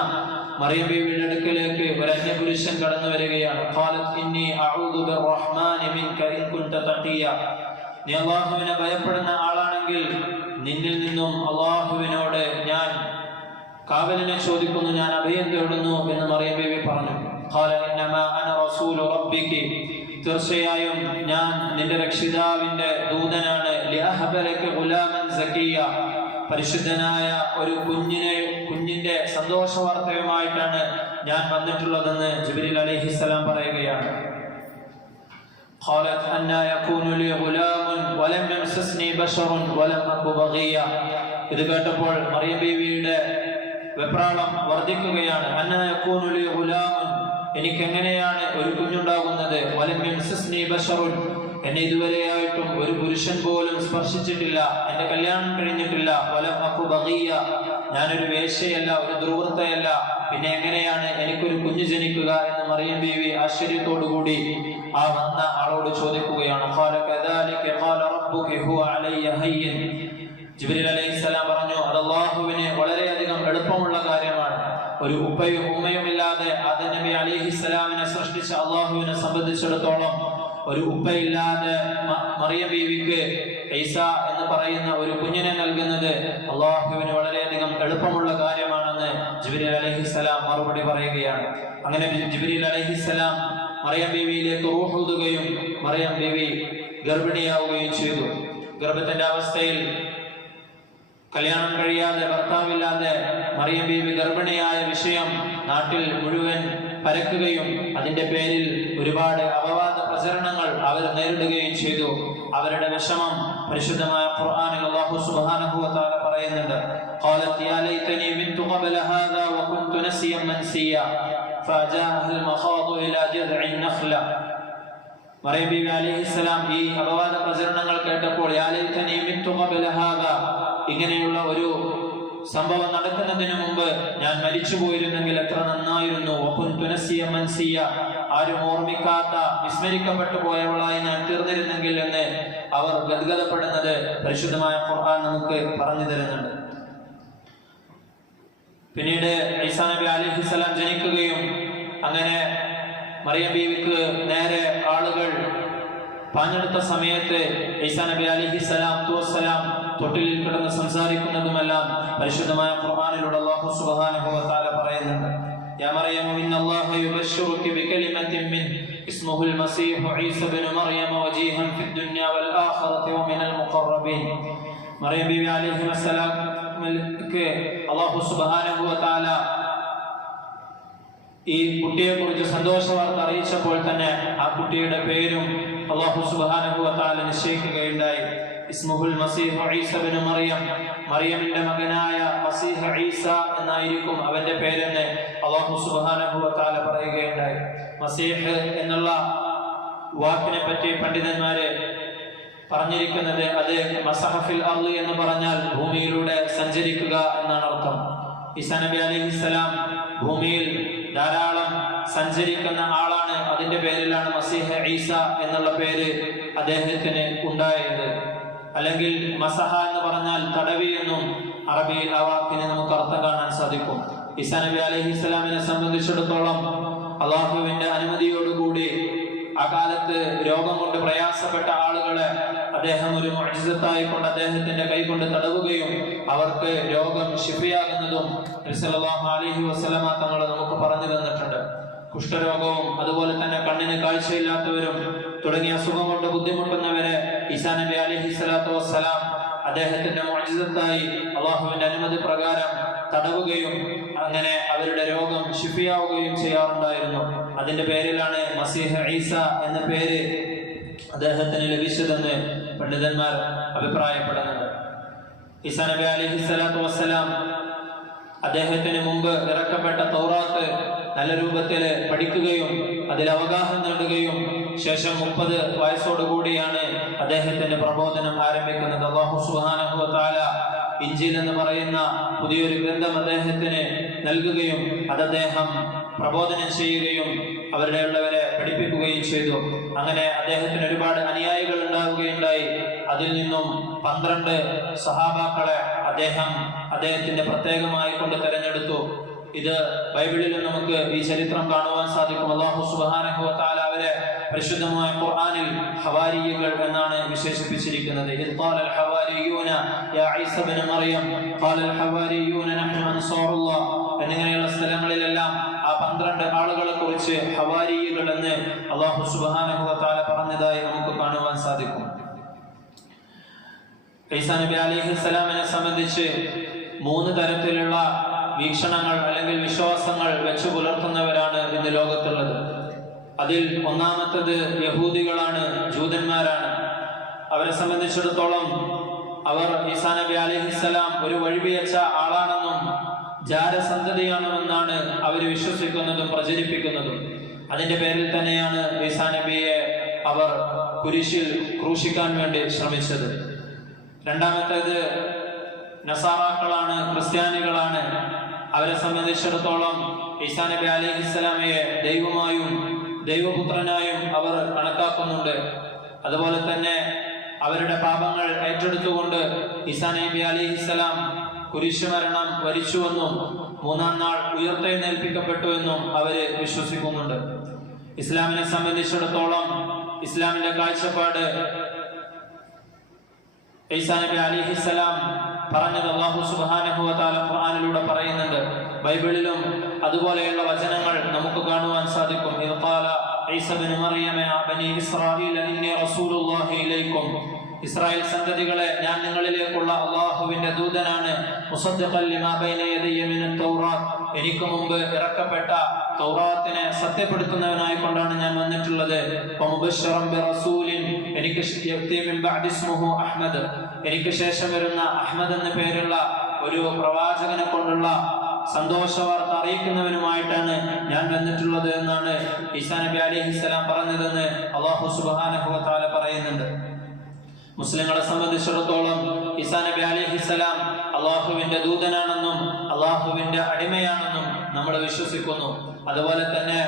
മറിയം ബീവിയുടെ അടുക്കലേക്ക് ഒരു അന്യപുരുഷൻ കടന്നു വരികയാണ്. നീ അള്ളാഹുവിനെ ഭയപ്പെടുന്ന ആളാണെങ്കിൽ നിന്നിൽ നിന്നും അള്ളാഹുവിനോട് ഞാൻ കാവലിനെ ചോദിക്കുന്നു, ഞാൻ അഭയം തേടുന്നു എന്ന് മറിയം ബീവി പറഞ്ഞു. തീർച്ചയായും ഞാൻ നിന്റെ രക്ഷിതാവിന്റെ ദൂതനാണ്. പരിശുദ്ധനായ ഒരു കുഞ്ഞിന്റെ സന്തോഷ വാർത്തയുമായിട്ടാണ് ഞാൻ വന്നിട്ടുള്ളതെന്ന് ജിബ്രീൽ അലൈഹിസ്സലാം പറയുകയാണ്. ഇത് കേട്ടപ്പോൾ മറിയം ബീവിയുടെ വെപ്രാളം വർദ്ധിക്കുകയാണ്. എനിക്ക് എങ്ങനെയാണ് ഒരു കുഞ്ഞുണ്ടാകുന്നത്? എന്നെ ഇതുവരെയായിട്ടും ഒരു പുരുഷൻ പോലും സ്പർശിച്ചിട്ടില്ല, എന്റെ കല്യാണം കഴിഞ്ഞിട്ടില്ല. ഞാനൊരു വേശ്യയല്ല, ഒരു ദുർവൃത്തയല്ല, പിന്നെ എങ്ങനെയാണ് എനിക്കൊരു കുഞ്ഞു ജനിക്കുക എന്ന് മറിയം ബീവി ആശ്ചര്യത്തോടുകൂടി ആ വന്ന ആളോട് ചോദിക്കുകയാണ്. ജിബ്രീൽ അലൈഹിസ്സലാം പറഞ്ഞു, അത് അല്ലാഹുവിന് വളരെയധികം എളുപ്പമുള്ള കാര്യമാണ്. ഒരു ഉപ്പയും ഉമ്മയും ഇല്ലാതെ ആദം നബി അലൈഹിസ്സലാമിനെ സൃഷ്ടിച്ച അല്ലാഹുവിനെ സംബന്ധിച്ചിടത്തോളം ഒരു ഉപ്പയില്ലാതെ മറിയം ബീവിക്ക് ഈസ എന്ന് പറയുന്ന ഒരു കുഞ്ഞിനെ നൽകുന്നത് അല്ലാഹുവിന് വളരെയധികം എളുപ്പമുള്ള കാര്യമാണെന്ന് ജിബ്രീൽ അലൈഹിസ്സലാം മറുപടി പറയുകയാണ്. അങ്ങനെ ജിബ്രീൽ അലൈഹിസ്സലാം മറിയം ബീവിയിലേക്ക് റൂഹ് ഊതുകയും മറിയം ബീവി ഗർഭിണിയാവുകയും ചെയ്തു. ഗർഭത്തിന്റെ അവസ്ഥയിൽ കല്യാണം കഴിയാതെ ഭർത്താവില്ലാതെ മറിയം ബീവി ഗർഭിണിയായ വിഷയം നാട്ടിൽ മുഴുവൻ പരക്കുകയും അതിന്റെ പേരിൽ ഒരുപാട് അപവാദ പ്രചരണങ്ങൾ അവർ നേരിടുകയും ചെയ്തു. അവരുടെ വിഷമം പരിശുദ്ധമായ ഖുർആനിൽ അല്ലാഹു സുബ്ഹാനഹു വ തആല പറയുന്നുണ്ട്. ഖാലത് യാ ലൈതനി മിത്തു ഖബ്ല ഹാദാ വ കുൻതു നസിയൻ മൻസിയ ഫജാഅൽ മഖാദു ഇലാ ജദ്ഇൻ നഖ്ല. മറിയം ബീവി അലൈഹിസ്സലാം ഈ അപവാദ പ്രചരണങ്ങൾ കേട്ടപ്പോൾ യാ ലൈതനി മിത്തു ഖബ്ല ഹാദാ, ഇങ്ങനെയുള്ള ഒരു സംഭവം നടക്കുന്നതിന് മുമ്പ് ഞാൻ മരിച്ചു പോയിരുന്നെങ്കിൽ എത്ര നന്നായിരുന്നു. ആരും ഓർമ്മിക്കാത്ത വിസ്മരിക്കപ്പെട്ടു പോയവളായി ഞാൻ തീർന്നിരുന്നെങ്കിൽ എന്ന് അവർ ഗദ്ഗദപ്പെടുന്നത് പരിശുദ്ധമായ ഖുർആൻ നമുക്ക് പറഞ്ഞു തരുന്നുണ്ട്. പിന്നീട് ഈസാ നബി അലൈഹിസ്സലാം ജനിക്കുകയും അങ്ങനെ മറിയം ബീവിക്ക് നേരെ ആളുകൾ പാഞ്ഞെടുത്ത സമയത്ത് ഈസാ നബി അലൈഹിസ്സലാം തൊട്ടിലിൽ കിടന്ന് സംസാരിക്കുന്നതുമെല്ലാം പരിശുദ്ധമായ ഖുർആനിലൂടെ അല്ലാഹു സുബ്ഹാനഹു വ തആല പറയുന്നുണ്ട്. യാ മറിയം ഇന്നല്ലാഹ യുബശ്ശിറുകി ബികലിമത്തിൻ മിൻ ഇസ്മുഹുൽ മസീഹു ഈസ ഇബ്നു മറിയം വജീഹൻ ഫിദ് ദുനിയ വൽ ആഖിറതി വമിനൽ മുഖറബീൻ. മറിയം ബീവി അലൈഹിസ്സലാംക്ക് അല്ലാഹു സുബ്ഹാനഹു വ തആല ഈ കുട്ടിയെ കുറിച്ച് സന്തോഷ വാർത്ത അറിയിച്ചപ്പോൾ തന്നെ ആ കുട്ടിയുടെ പേരും അല്ലാഹു സുബ്ഹാനഹു വ തആല നിശ്ചയിക്കുകയുണ്ടായി. ഇസ്മുഹുൽ മസീഹു ഈസ ഇബ്നു മറിയം, മറിയമിന്റെ മകനായ മസീഹ് ഈസ എന്നായിരിക്കും അവന്റെ പേരെന്ന് അല്ലാഹു സുബ്ഹാനഹു വ തആല പറയുകയുണ്ടായി. മസീഹ് എന്നുള്ള വാക്കിനെ പറ്റി പണ്ഡിതന്മാര് പറഞ്ഞിരിക്കുന്നത് അത് മസഹഫിൽ അർള് എന്ന് പറഞ്ഞാൽ ഭൂമിയിലൂടെ സഞ്ചരിക്കുക എന്നാണ് അർത്ഥം. ഈസാ നബി അലൈഹിസ്സലാം ഭൂമിയിൽ ധാരാളം സഞ്ചരിക്കുന്ന ആളാണ്. അതിന്റെ പേരിലാണ് മസീഹ് ഈസ എന്നുള്ള പേര് അദ്ദേഹത്തിന് ഉണ്ടായത്. അല്ലെങ്കിൽ മസഹ എന്ന് പറഞ്ഞാൽ തടവി എന്നും അറബിയിൽ ആ വാക്കിന് നമുക്ക് അർത്ഥം കാണാൻ സാധിക്കും. ഈസാ നബി അലൈഹിസ്സലാമിനെ സംബന്ധിച്ചിടത്തോളം അള്ളാഹുവിന്റെ അനുമതിയോടുകൂടി ആ കാലത്ത് രോഗം കൊണ്ട് പ്രയാസപ്പെട്ട ആളുകളെ അദ്ദേഹം ഒരു മുഅ്ജിസത്തായി കൊണ്ട് അദ്ദേഹത്തിന്റെ കൈ കൊണ്ട് തടവുകയും അവർക്ക് രോഗം ശിഫയാകുന്നതും നബി സല്ലല്ലാഹു അലൈഹി വസല്ലമ തങ്ങൾ നമുക്ക് പറഞ്ഞു തന്നിട്ടുണ്ട്. കുഷ്ഠരോഗവും അതുപോലെ തന്നെ കണ്ണിന് കാഴ്ചയില്ലാത്തവരും തുടങ്ങിയ അസുഖം കൊണ്ട് ബുദ്ധിമുട്ടുന്നവരെ ഈസാ നബി അലൈഹിസ്സലാത്തു വസ്സലാം അദ്ദേഹത്തിന്റെ മുഅ്ജിസത്തായി അള്ളാഹുവിന്റെ അനുമതി പ്രകാരം തടവുകയും അങ്ങനെ അവരുടെ രോഗം ശിഫയാവുകയും ചെയ്യാറുണ്ടായിരുന്നു. അതിന്റെ പേരിലാണ് മസീഹ് ഈസ എന്ന പേര് അദ്ദേഹത്തിന് ലഭിച്ചതെന്ന് പണ്ഡിതന്മാർ അഭിപ്രായപ്പെടുന്നുണ്ട്. ഈസാ നബി അലൈഹിസ്സലാത്തു വസ്സലാം അദ്ദേഹത്തിന് മുമ്പ് ഇറക്കപ്പെട്ട തൗറാത്ത് നല്ല രൂപത്തിൽ പഠിക്കുകയും അതിൽ അവഗാഹം നേടുകയും ശേഷം 30 വയസ്സോടുകൂടിയാണ് അദ്ദേഹത്തിന്റെ പ്രബോധനം ആരംഭിക്കുന്നത്. അല്ലാഹു സുബ്ഹാനഹു വ തആല ഇൻജീൽ എന്ന് പറയുന്ന പുതിയൊരു ഗ്രന്ഥം അദ്ദേഹത്തിന് നൽകുകയും അത് അദ്ദേഹം പ്രബോധനം ചെയ്യുകയും അവരുടെയുള്ളവരെ പഠിപ്പിക്കുകയും ചെയ്തു. അങ്ങനെ അദ്ദേഹത്തിന് ഒരുപാട് അനുയായികൾ ഉണ്ടാവുകയുണ്ടായി. അതിൽ നിന്നും 12 സഹാബാക്കളെ അദ്ദേഹത്തിന്റെ പ്രത്യേകമായി കൊണ്ട് തെരഞ്ഞെടുത്തു. ഇത് ബൈബിളിൽ നമുക്ക് ഈ ചരിത്രം കാണുവാൻ സാധിക്കും. അല്ലാഹു സുബ്ഹാനഹു വ തആല അവരെ പരിശുദ്ധമായ ഖുർആനിൽ ഹവാരിയുകൾ എന്നാണ് വിശേഷിപ്പിച്ചിരിക്കുന്നത്. ഇദ് ഖാലൽ ഹവാരിയൂന യാ ഈസ ഇബ്നു മറിയം ഖാലൽ ഹവാരിയൂന നഹ്നു അൻസാറുല്ലാഹ് എന്നിങ്ങനെയുള്ള സ്ഥലങ്ങളിലെല്ലാം ആ 12 ആളുകളെ കുറിച്ച് ഹവാരിയുകൾ എന്ന് അല്ലാഹു സുബ്ഹാനഹു വ തആല പറഞ്ഞതായി നമുക്ക് കാണുവാൻ സാധിക്കും. ഈസാ നബി അലൈഹിസ്സലാമിനെ സംബന്ധിച്ച് 3 തരത്തിലുള്ള വീക്ഷണങ്ങൾ അല്ലെങ്കിൽ വിശ്വാസങ്ങൾ വെച്ചു പുലർത്തുന്നവരാണ് ഇന്ന് ലോകത്തുള്ളത്. അതിൽ ഒന്നാമത്തത് യഹൂദികളാണ്, ജൂതന്മാരാണ്. അവരെ സംബന്ധിച്ചിടത്തോളം അവർ ഈസാ നബി അലൈഹിസ്സലാം ഒരു വഴിപിഴച്ച ആളാണെന്നും ജാരസന്തതിയാണെന്നാണ് അവർ വിശ്വസിക്കുന്നതും പ്രചരിപ്പിക്കുന്നതും. അതിന്റെ പേരിൽ തന്നെയാണ് ഈസാ നബിയെ അവർ കുരിശിൽ ക്രൂശിക്കാൻ വേണ്ടി ശ്രമിച്ചത്. രണ്ടാമത്തേത് നസാറാക്കളാണ്, ക്രിസ്ത്യാനികളാണ്. അവരെ സംബന്ധിച്ചിടത്തോളം ഈസാ നബി അലൈഹിസ്സലാമയെ ദൈവമായും ദൈവപുത്രനായും അവർ കണക്കാക്കുന്നുണ്ട്. അതുപോലെ തന്നെ അവരുടെ പാപങ്ങൾ ഏറ്റെടുത്തുകൊണ്ട് ഈസാ നബി അലൈഹിസ്സലാം കുരിശുമരണം വരിച്ചുവെന്നും 3-ാം നാൾ ഉയർത്തെഴുന്നേൽപ്പിക്കപ്പെട്ടു എന്നും അവര് വിശ്വസിക്കുന്നുണ്ട്. ഇസ്ലാമിനെ സംബന്ധിച്ചിടത്തോളം ഇസ്ലാമിന്റെ കാഴ്ചപ്പാട് ഈസാ നബി അലൈഹിസ്സലാം പറഞ്ഞത് അല്ലാഹു സുബ്ഹാനഹു വ തആല ഖുർആനിലൂടെ പറയുന്നുണ്ട്. ബൈബിളിലും അതുപോലെയുള്ള വചനങ്ങൾ നമുക്ക് കാണുവാൻ സാധിക്കും. ഇദ് ഖാല ഈസ ഇബ്നു മറിയം യാ ബനി ഇസ്രായീല ഇന്നി റസൂലുള്ളാഹി ഇലൈക്കും, ഇസ്രായേൽ സന്തതികളെ, ഞാൻ നിങ്ങളിലേക്കുള്ള അല്ലാഹുവിന്റെ ദൂതനാണ്. മുസദ്ദിഖൻ ലിമാ ബൈന യദയ്യ മിനത് തൗറാത്ത്, എനിക്ക് മുമ്പ് ഇറക്കപ്പെട്ട തൗറാത്തിനെ സത്യപ്പെടുത്തുന്നവനായി കൊണ്ടാണ് ഞാൻ വന്നിട്ടുള്ളത്. വമുബശ്ശിറൻ ബിറസൂലിൻ, എനിക്ക് യഅതി മിൻ ബഅദി ഇസ്മുഹു അഹ്മദ്, എനിക്ക് ശേഷം വരുന്ന അഹ്മദ് എന്ന പേരുള്ള ഒരു പ്രവാചകനെ കൊണ്ടുള്ള സന്തോഷവാർത്ത അറിയിക്കുന്നവനുമായിട്ടാണ് ഞാൻ വന്നിട്ടുള്ളത് എന്നാണ് ഈസാ നബി അലൈഹിസ്സലാം പറഞ്ഞതെന്ന് അല്ലാഹു സുബ്ഹാനഹു വ തആല പറയുന്നുണ്ട്. മുസ്ലിങ്ങളെ സംബന്ധിച്ചിടത്തോളം ഈസാ നബി അലൈഹിസ്സലാം അള്ളാഹുവിന്റെ ദൂതനാണെന്നും അള്ളാഹുവിന്റെ അടിമയാണെന്നും നമ്മൾ വിശ്വസിക്കുന്നു. അതുപോലെ തന്നെ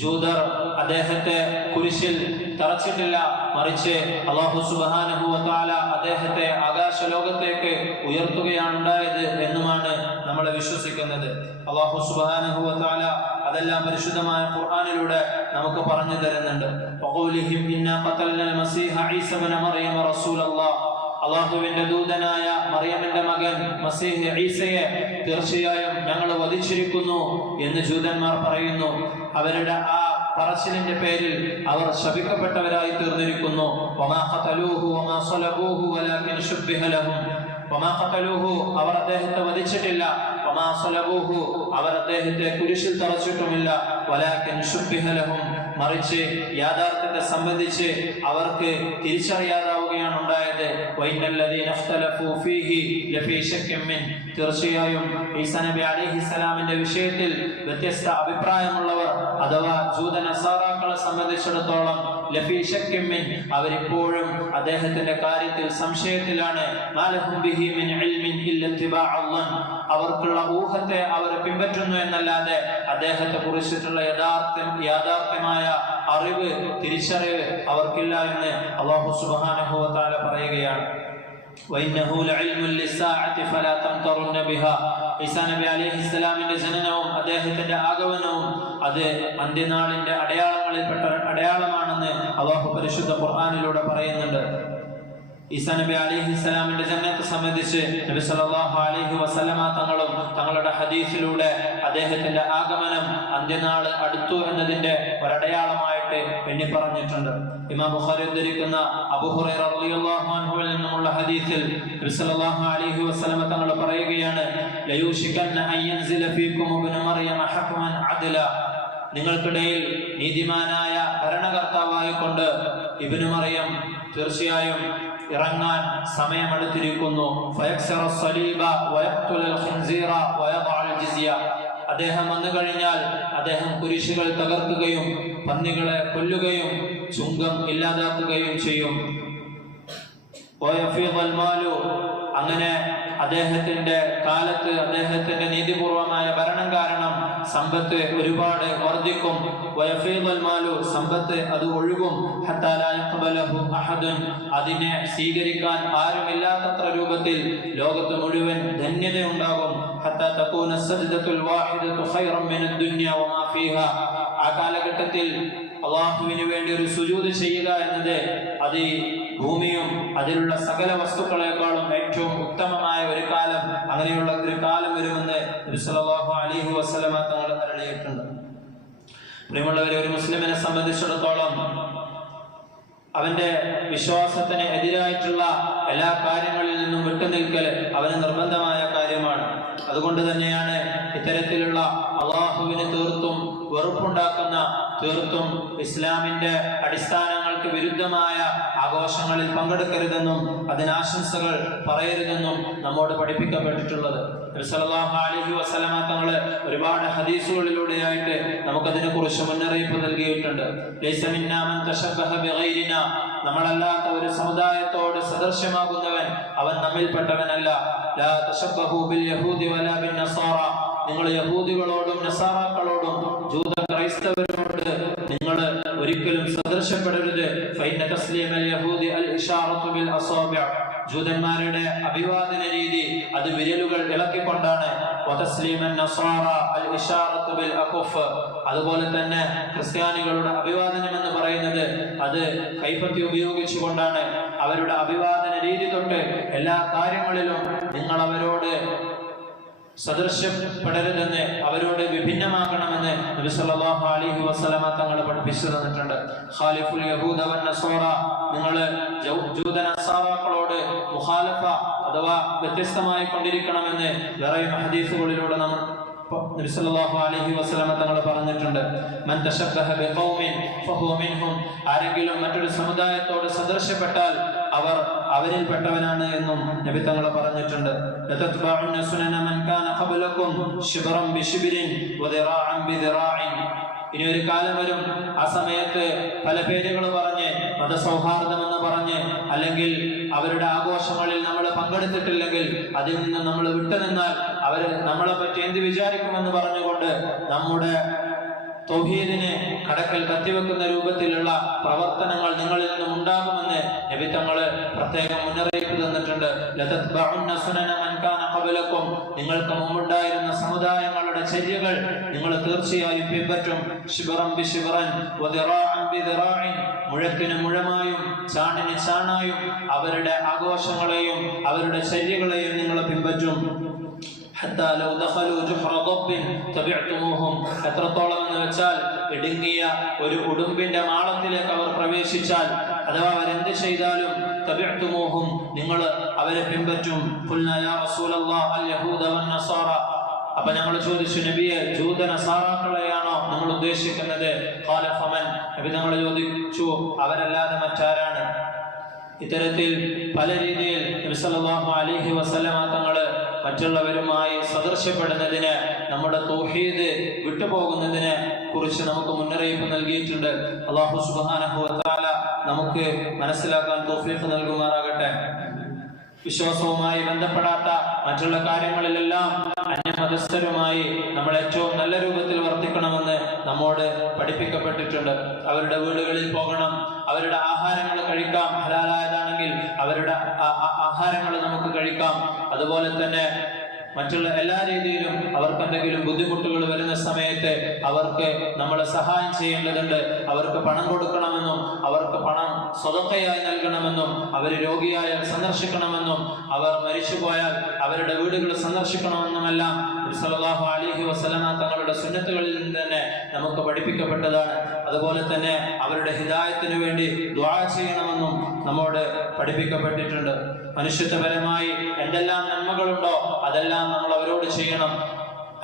ജൂതർ അദ്ദേഹത്തെ കുരിശിൽ തറച്ചിട്ടില്ല, മറിച്ച് അല്ലാഹു സുബ്ഹാനഹു വ തആല അദ്ദേഹത്തെ ആകാശലോകത്തേക്ക് ഉയർത്തുകയാണ് ഉണ്ടായത് എന്നുമാണ് നമ്മൾ വിശ്വസിക്കുന്നത്. അല്ലാഹു സുബ്ഹാനഹു വ തആല അതെല്ലാം പരിശുദ്ധമായ ഖുർആനിലൂടെ നമുക്ക് പറഞ്ഞു തരുന്നുണ്ട്. വഖൗലിഹിം ഇന്നാ ഖതൽനൽ മസീഹ ഈസ ഇബ്നു മറിയം റസൂലല്ലാഹ്, അല്ലാഹുവിന്റെ ദൂതനായ മറിയമിന്റെ മകൻ മസീഹ് ഈസയെ തീർച്ചയായും ഞങ്ങൾ വധിച്ചിരിക്കുന്നു എന്ന് ജൂതന്മാർ പറയുന്നു. അവരുടെ ആ പറച്ചിലിന്റെ പേരിൽ അവർ ശപിക്കപ്പെട്ടവരായി തീർന്നിരിക്കുന്നു. വമാ ഖതലൂഹു വമാ സ്വലബൂഹു വലാകിൻ ശുബ്ബിഹ ലഹും, വമാ ഖതലൂഹു, അവർ അദ്ദേഹത്തെ വധിച്ചിട്ടില്ല, വമാ സ്വലബൂഹു, അവർ അദ്ദേഹത്തെ കുരിശിൽ തറച്ചിട്ടുമില്ല, വലാകിൻ ശുബ്ബിഹ ലഹും, മറിച്ച് യാഥാർത്ഥ്യത്തെ സംബന്ധിച്ച് അവർക്ക് തിരിച്ചറിയാതാവുകയാണ് ഉണ്ടായത്. വൈനല്ലദീന ഇഖ്തലഫൂ ഫീഹി ലഫീ ശക്കിൻ മിൻ, തീർച്ചയായും ഈസാ നബി അലൈഹിസ്സലാമിന്റെ വിഷയത്തിൽ വ്യത്യസ്ത അഭിപ്രായമുള്ളവർ അഥവാ ജൂത നസാറാക്കളെ സംബന്ധിച്ചിടത്തോളം ലഫീ ശക്കിൻ മിൻ, അവരിപ്പോഴും അദ്ദേഹത്തിന്റെ കാര്യത്തിൽ സംശയത്തിലാണ്. മാലഹും ബിഹി മിൻ ഇൽമിൻ ഇല്ല ഇത്തിബാഅൻ, അവർക്കുള്ള ഊഹത്തെ അവർ പിൻപറ്റുന്നു എന്നല്ലാതെ അദ്ദേഹത്തെ കുറിച്ചിട്ടുള്ള യാഥാർത്ഥ്യമായ അറിവ്, തിരിച്ചറിവ് അവർക്കില്ല എന്ന് അല്ലാഹു സുബ്ഹാനഹു വ തആല പറയുകയാണ്. വഇന്നഹു ലഇൽമുൻ ലിസ്സാഅതി ഫലാ തംതറുന്ന ബിഹാ, ഈസാ നബി അലൈഹിസ്സലാമിന്റെ ജനനവും അദ്ദേഹത്തിന്റെ ആഗമനവും അത് അന്ത്യനാളിന്റെ അടയാളങ്ങളിൽപ്പെട്ട അടയാളമാണെന്ന് അല്ലാഹു പരിശുദ്ധ ഖുർആനിലൂടെ പറയുന്നുണ്ട്. ഈസാ നബി അലൈഹിസ്സലാമിന്റെ ജനനത്തെ സംബന്ധിച്ച് നബി സല്ലല്ലാഹു അലൈഹി വസല്ലമ തങ്ങളും തങ്ങളുടെ ഹദീസിലൂടെ അദ്ദേഹത്തിന്റെ ആഗമനം അന്ത്യനാൾ അടുത്തു എന്നതിന്റെ ഒരടയാളമായിട്ട് എണ്ണി പറഞ്ഞിട്ടുണ്ട്. ഇമാം ബുഖാരി ഉദ്ധരിക്കുന്ന അബൂ ഹുറൈറ റളിയല്ലാഹു അൻഹുവിൽ നിന്നുള്ള ഹദീസിൽ നബി സല്ലല്ലാഹു അലൈഹി വസല്ലമ തങ്ങൾ പറയുകയാണ്, ലയൂഷികന്ന അയ്യൻസില ഫീകും ഇബ്നു മറിയം ഹക്മൻ അദ്ല, നിങ്ങൾക്കിടയിൽ നീതിമാനായ ഭരണകർത്താവായിക്കൊണ്ട് ഇബ്നു മറിയം തീർച്ചയായും ഇറങ്ങാൻ സമയമെടുത്തിരിക്കുന്നു. അദ്ദേഹം വന്നു കഴിഞ്ഞാൽ അദ്ദേഹം കുരിശുകൾ തകർക്കുകയും പന്നികളെ കൊല്ലുകയും ചുങ്കം ഇല്ലാതാക്കുകയും ചെയ്യും. അങ്ങനെ അദ്ദേഹത്തിന്റെ കാലത്ത് അദ്ദേഹത്തിന്റെ നീതിപൂർവമായ ഭരണം കാരണം സമ്പത്ത് ഒരുപാട് വർദ്ധിക്കും. സമ്പത്ത് അത് ഒഴുകും. അതിനെ സ്വീകരിക്കാൻ ആരുമില്ലാത്തത്ര രൂപത്തിൽ ലോകത്ത് മുഴുവൻ ധന്യത ഉണ്ടാകും. ആ കാലഘട്ടത്തിൽ അള്ളാഹുവിന് വേണ്ടി ഒരു സുജൂദ് ചെയ്യുക എന്നത് അത് ഈ ഭൂമിയും അതിലുള്ള സകല വസ്തുക്കളെക്കാളും ഏറ്റവും ഉത്തമമായ ഒരു കാലം, അങ്ങനെയുള്ള ഒരു കാലം വരുമെന്ന് നബി സല്ലല്ലാഹു അലൈഹി വസല്ലമ തങ്ങൾ അരുളിയിട്ടുണ്ട്. പ്രിയമുള്ളവരെ, ഒരു മുസ്ലിമിനെ സംബന്ധിച്ചിടത്തോളം അവന്റെ വിശ്വാസത്തിന് എതിരായിട്ടുള്ള എല്ലാ കാര്യങ്ങളിൽ നിന്നും വിട്ടുനിൽക്കൽ അവന് നിർബന്ധമായ കാര്യമാണ്. അതുകൊണ്ട് തന്നെയാണ് ഇത്തരത്തിലുള്ള അള്ളാഹുവിന് തീർത്തും വെറുപ്പുണ്ടാക്കുന്ന, തീർത്തും ഇസ്ലാമിന്റെ അടിസ്ഥാനങ്ങൾക്ക് വിരുദ്ധമായ ആഘോഷങ്ങളിൽ പങ്കെടുക്കരുതെന്നും അതിനാശംസകൾ പറയരുതെന്നും നമ്മോട് പഠിപ്പിക്കപ്പെട്ടിട്ടുള്ളത്. നബി സല്ലല്ലാഹു അലൈഹി വസല്ലമ തങ്ങള് ഒരുപാട് ഹദീസുകളിലൂടെയായിട്ട് നമുക്കതിനെ കുറിച്ച് മുന്നറിയിപ്പ് നൽകിയിട്ടുണ്ട്. ലൈസ മിന്നാ മൻ തശബ്ബഹ ബിഗൈരിനാ, നമ്മളല്ലാത്ത ഒരു സമുദായത്തോട് സദൃശ്യമാകുന്നവൻ അവൻ നമ്മിൽപ്പെട്ടവനല്ല. ലാ തശബ്ബഹു ബിൽ യഹൂദി വലാ ബിൻ നസാറ, നിങ്ങൾ യഹൂദികളോടും നസാറാക്കളോടും ജൂത ക്രൈസ്തവരോട് നിങ്ങൾ ഒരിക്കലും സദൃശ്യപ്പെടരുത്. ഫൈന തസ്ലീമൽ യഹൂദി അൽ ഇശാറത്തു ബിൽ അസാബിഅ, ജൂതന്മാരുടെ അഭിവാദന രീതി അത് വിരലുകൾ ഇളക്കിക്കൊണ്ടാണ്. വതസ്ലീമൻ നസാറ അൽ ഇശാറത്തു ബിൽ അഖഫ്, അതുപോലെ തന്നെ ക്രിസ്ത്യാനികളുടെ അഭിവാദനം എന്ന് പറയുന്നത് അത് കൈപ്പത്തി ഉപയോഗിച്ചുകൊണ്ടാണ്. അവരുടെ അഭിവാദന രീതി തൊട്ട് എല്ലാ കാര്യങ്ങളിലും നിങ്ങൾ അവരോട് സദൃശ്യപ്പെടരുതെന്ന്, അവരോട് വിഭിന്നമാകണമെന്ന് നബി സല്ലല്ലാഹു അലൈഹി വസല്ലമ തങ്ങൾ പഠിപ്പിച്ചു തന്നിട്ടുണ്ട്. ഖാലിഫുൽ യഹൂദ വൻ നസാറ, നിങ്ങൾ ജൂത നസാറാക്കളോട് മുഖാലഫ അഥവാ വ്യത്യസ്തമായി കൊണ്ടിരിക്കണമെന്ന് വേറെ ഹദീസുകളിലൂടെ നമ്മൾ നബി സല്ലല്ലാഹു അലൈഹി വസല്ലമ തങ്ങൾ പറഞ്ഞിട്ടുണ്ട്. മൻ തശബ്ബഹ ബിഖൗമിൻ ഫഹുവ മിൻഹും, ആരെങ്കിലും മറ്റൊരു സമുദായത്തോട് സദൃശ്യപ്പെട്ടാൽ അവർ അവരിൽപ്പെട്ടവനാണ് എന്നും നബി തങ്ങൾ പറഞ്ഞിട്ടുണ്ട്. ലതത്ബഉന്ന സുനന മൻ കാന ഖബ്ലകും ശിബ്റൻ ബിശിബ്രിൻ വദിറാഅൻ ബിദിറാഇൻ, ഇനി ഒരു കാലം വരും, ആ സമയത്ത് പല പേരുകൾ പറഞ്ഞ് മതസൗഹാർദ്ദം എന്ന് പറഞ്ഞ്, അല്ലെങ്കിൽ അവരുടെ ആഘോഷങ്ങളിൽ നമ്മൾ പങ്കെടുത്തിട്ടില്ലെങ്കിൽ അതിൽ നിന്ന് നമ്മൾ വിട്ടുനിന്നാൽ അവർ നമ്മളെ പറ്റി എന്ത് വിചാരിക്കുമെന്ന് പറഞ്ഞുകൊണ്ട് നമ്മുടെ തൗഹീദിനെ കടക്കൽ കത്തിവെക്കുന്ന രൂപത്തിലുള്ള പ്രവർത്തനങ്ങൾ നിങ്ങളിൽ നിന്നും ഉണ്ടാകുമെന്ന് നബി തങ്ങള് പ്രത്യേകം മുന്നറിയിപ്പ് തന്നിട്ടുണ്ട്. ലതത്ബഉന്ന സുനന മൻ കാന ഖബ്ലകും, നിങ്ങൾക്ക് മുമ്പുണ്ടായിരുന്ന സമുദായങ്ങളുടെ ചര്യകൾ നിങ്ങൾ തീർച്ചയായും പിൻപറ്റും. ശിബ്റൻ ബിശിബ്റൻ വദിറാഅൻ ബിദിറാഇൻ, മുഴക്കിന് മുഴമായും ചാണിന് ചാണായും അവരുടെ ആഘോഷങ്ങളെയും അവരുടെ ചര്യകളെയും നിങ്ങൾ പിൻപറ്റും. എത്രത്തോളം എന്ന് വെച്ചാൽ ഇടുങ്ങിയ ഒരു ഉടുമ്പിന്റെ മാളത്തിലേക്ക് അവർ പ്രവേശിച്ചാൽ, അഥവാ അവരെന്ത് ചെയ്താലും തബിഅ്തുമൂഹും, നിങ്ങൾ അവരെ പിൻപറ്റും. അപ്പൊ ഞങ്ങൾ ചോദിച്ചു, നബിയെ, ജൂത നസാറാക്കളെയാണോ നമ്മൾ ഉദ്ദേശിക്കുന്നത്? ഖാല ഫമൻ, നബി ഞങ്ങൾ ചോദിച്ചു, അവരല്ലാതെ മറ്റാരാണ്? ഇത്തരത്തിൽ പല രീതിയിൽ നബി സല്ലല്ലാഹു അലൈഹി വസല്ലമ തങ്ങള് മറ്റുള്ളവരുമായി സദൃശ്യപ്പെടുന്നതിന്, നമ്മുടെ തൗഹീദ് വിട്ടുപോകുന്നതിനെ കുറിച്ച് നമുക്ക് മുന്നറിയിപ്പ് നൽകിയിട്ടുണ്ട്. അല്ലാഹു സുബ്ഹാനഹു വ തആല നമുക്ക് മനസ്സിലാക്കാൻ തൗഫീഖ് നൽകുമാറാകട്ടെ. വിശ്വാസവുമായി ബന്ധപ്പെടാത്ത മറ്റുള്ള കാര്യങ്ങളിലെല്ലാം അന്യമതസ്ഥരുമായി നമ്മൾ ഏറ്റവും നല്ല രൂപത്തിൽ വർത്തിക്കണമെന്ന് നമ്മോട് പഠിപ്പിക്കപ്പെട്ടിട്ടുണ്ട്. അവരുടെ വീടുകളിൽ പോകണം, അവരുടെ ആഹാരങ്ങൾ കഴിക്കാം, ഹലാലായതാണെങ്കിൽ അവരുടെ ആഹാരങ്ങൾ നമുക്ക് കഴിക്കാം. അതുപോലെ തന്നെ മറ്റുള്ള എല്ലാ രീതിയിലും അവർക്ക് എന്തെങ്കിലും ബുദ്ധിമുട്ടുകൾ വരുന്ന സമയത്ത് അവർക്ക് നമ്മൾ സഹായം ചെയ്യേണ്ടതുണ്ട്. അവർക്ക് പണം കൊടുക്കണമെന്നും അവർക്ക് പണം സ്വതക്കയായി നൽകണമെന്നും അവർ രോഗിയായാൽ സന്ദർശിക്കണമെന്നും അവർ മരിച്ചുപോയാൽ അവരുടെ വീടുകൾ സന്ദർശിക്കണമെന്നുമെല്ലാം സല്ലല്ലാഹു അലൈഹി വസല്ലമ തങ്ങളുടെ സുന്നത്തുകളിൽ നിന്ന് തന്നെ നമുക്ക് പഠിപ്പിക്കപ്പെട്ടതാണ്. അതുപോലെ തന്നെ അവരുടെ ഹിദായത്തിന് വേണ്ടി ദുആ ചെയ്യണമെന്നും നമ്മോട് പഠിപ്പിക്കപ്പെട്ടിട്ടുണ്ട്. മനുഷ്യത്വപരമായി എന്തെല്ലാം നന്മകളുണ്ടോ അതെല്ലാം നമ്മൾ അവരോട് ചെയ്യണം.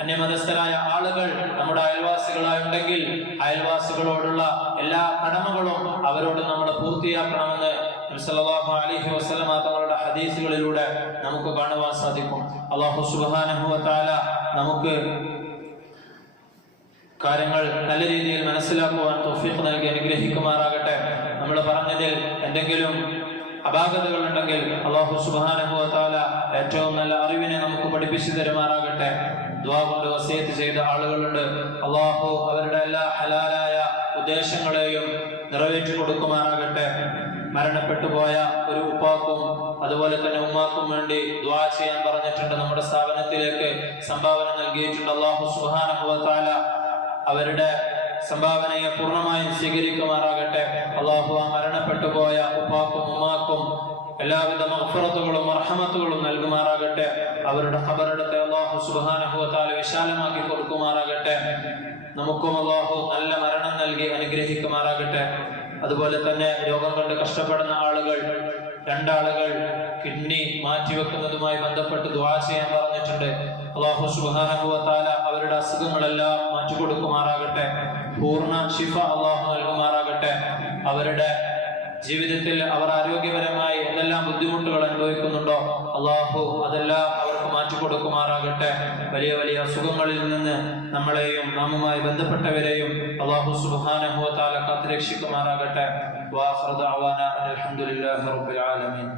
അന്യമതസ്ഥരായ ആളുകൾ നമ്മുടെ അയൽവാസികളായുണ്ടെങ്കിൽ അയൽവാസികളോടുള്ള എല്ലാ കടമകളും അവരോട് നമ്മൾ പൂർത്തിയാക്കണമെന്ന് നബി സല്ലല്ലാഹു അലൈഹി വസല്ലമ തങ്ങളുടെ ഹദീസുകളിലൂടെ നമുക്ക് കാണുവാൻ സാധിക്കും. അല്ലാഹു സുബ്ഹാനഹു വ തആല നമുക്ക് കാര്യങ്ങൾ നല്ല രീതിയിൽ മനസ്സിലാക്കുവാൻ തൗഫീഖ് നൽകി അനുഗ്രഹിക്കുമാറാകട്ടെ. നമ്മൾ പറഞ്ഞതിൽ എന്തെങ്കിലും അപാകതകൾ ഉണ്ടെങ്കിൽ അല്ലാഹു സുബ്ഹാനഹു വ തആല ഏറ്റവും നല്ല അറിവിനെ നമുക്ക് പഠിപ്പിച്ചു തരുമാറാകട്ടെ. ദുആ കൊണ്ട് വസിയത്ത് ചെയ്ത ആളുകളുണ്ട്. അല്ലാഹു അവരുടെ എല്ലാ ഹലാലായ ഉദ്ദേശങ്ങളെയും നിറവേറ്റി കൊടുക്കുമാറാകട്ടെ. മരണപ്പെട്ടു പോയ ഒരു ഉപ്പാക്കും അതുപോലെ തന്നെ ഉമ്മാക്കും വേണ്ടി ദുആ ചെയ്യാൻ പറഞ്ഞിട്ടുണ്ട്. നമ്മുടെ സ്ഥാപനത്തിലേക്ക് സംഭാവന നൽകിയിട്ടുണ്ട്. അല്ലാഹു സുബ്ഹാനഹു വ തആല അവരുടെ സംഭാവനയെ പൂർണ്ണമായും സ്വീകരിക്കുമാറാകട്ടെ. അല്ലാഹു ആ മരണപ്പെട്ടു പോയ ഉപ്പാക്കും ഉമ്മാക്കും എല്ലാവിധ മഗ്ഫിറത്തുകളും മർഹമത്തുകളും നൽകുമാറാകട്ടെ. അവരുടെ ഖബറിടത്തെ അല്ലാഹു സുബ്ഹാനഹു വ തആല വിശാലമാക്കി കൊടുക്കുമാറാകട്ടെ. നമുക്കും അല്ലാഹു നല്ല മരണം നൽകി അനുഗ്രഹിക്കുമാറാകട്ടെ. അതുപോലെ തന്നെ രോഗം കൊണ്ട് കഷ്ടപ്പെടുന്ന ആളുകൾ, രണ്ടാളുകൾ കിഡ്നി മാറ്റിവെക്കുന്നതുമായി ബന്ധപ്പെട്ട് ദുആ ചെയ്യാൻ പറഞ്ഞിട്ടുണ്ട്. അല്ലാഹു സുബ്ഹാനഹു വ തആല അവരുടെ അസുഖങ്ങളെല്ലാം മാറ്റിക്കൊടുക്കുമാറാകട്ടെ. പൂർണ്ണ ശിഫ അല്ലാഹു നൽകുമാറാകട്ടെ. അവരുടെ ജീവിതത്തിൽ അവർ ആരോഗ്യപരമായി എന്തെല്ലാം ബുദ്ധിമുട്ടുകൾ അനുഭവിക്കുന്നുണ്ടോ അല്ലാഹു അതെല്ലാം അവർക്ക് മാറ്റിക്കൊടുക്കുമാറാകട്ടെ. വലിയ വലിയ അസുഖങ്ങളിൽ നിന്ന് നമ്മളെയും നാമുമായി ബന്ധപ്പെട്ടവരെയും അല്ലാഹു സുബ്ഹാനഹു വ തആല കാത്തുരക്ഷിക്കുമാറാകട്ടെ. വആഖിറു ദഅവാനാ അൽഹംദുലില്ലാഹി റബ്ബിൽ ആലമീൻ.